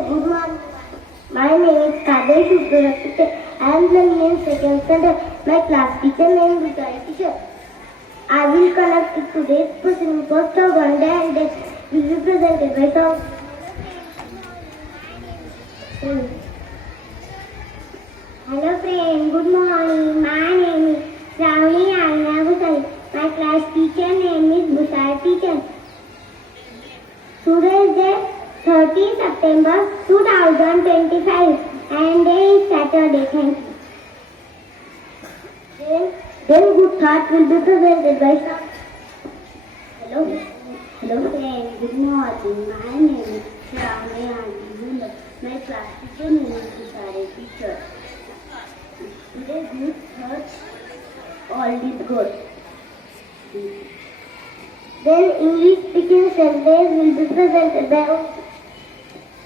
good morning. My name is Kadesh Upurapita. I am the main second standard. My class teacher name is Gita teacher. I will connect to today's proceeding first of one day and then will be presented by song. Hello friend, good morning. 30 September 2025 and day is Saturday. Thank you. Then, then good thought will be presented by Hello. Hello. Hey, good morning. My name is Shravani Anand. My class teacher is Sare teacher. Today good thought all is good. Then English speaking sentence will be presented by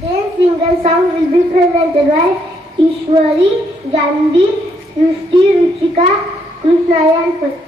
Then single song will be presented by Ishwari, Gandhi, Srishti, Ruchika, Krishnayan.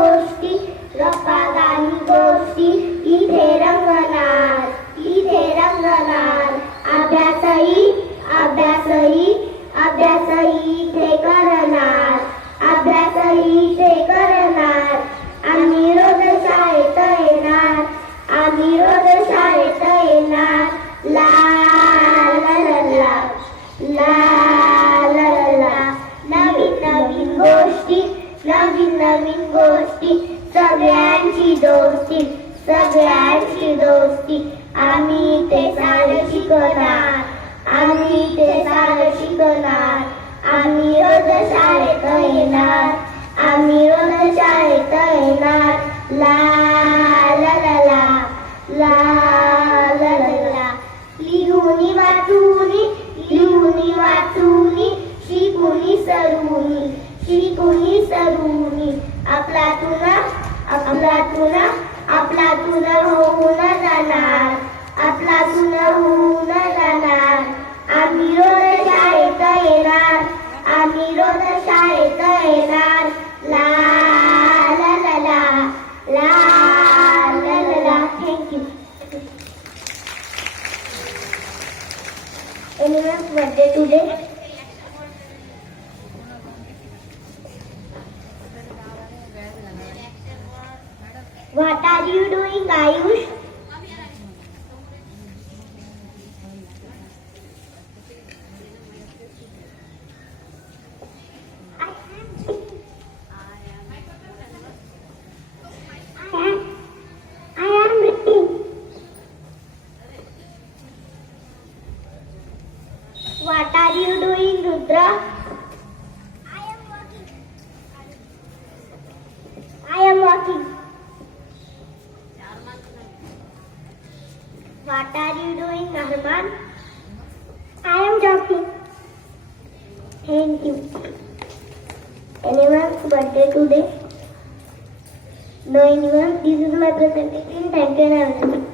गोष्टी रप्पा गोष्टी इथे रंगणार इथे रंगणार अभ्यासही अभ्यासही सगळ्यांची दोस्ती सगळ्यांची दोस्ती आम्ही ते सार शिकणार आम्ही ते सार शिकणार आम्ही रोज शाळेत येणार आम्ही रोज शाळेत येणार ला ला ला ला ला ला ला लिहूनी शिकुनी लिहूनी आपला तुला आपला तुला आपला तुला होऊन जाणार आपला तुला होऊन जाणार आम्ही रोज शाळेत येणार आम्ही रोज शाळेत येणार ला ला ला ला ला ला ला ला thank you Anyone's birthday What are you doing, Ayush? What are you doing, Rudra? What are you doing, Rahman? I am talking. Thank you. Anyone's birthday today? No anyone? This is my presentation. Thank you and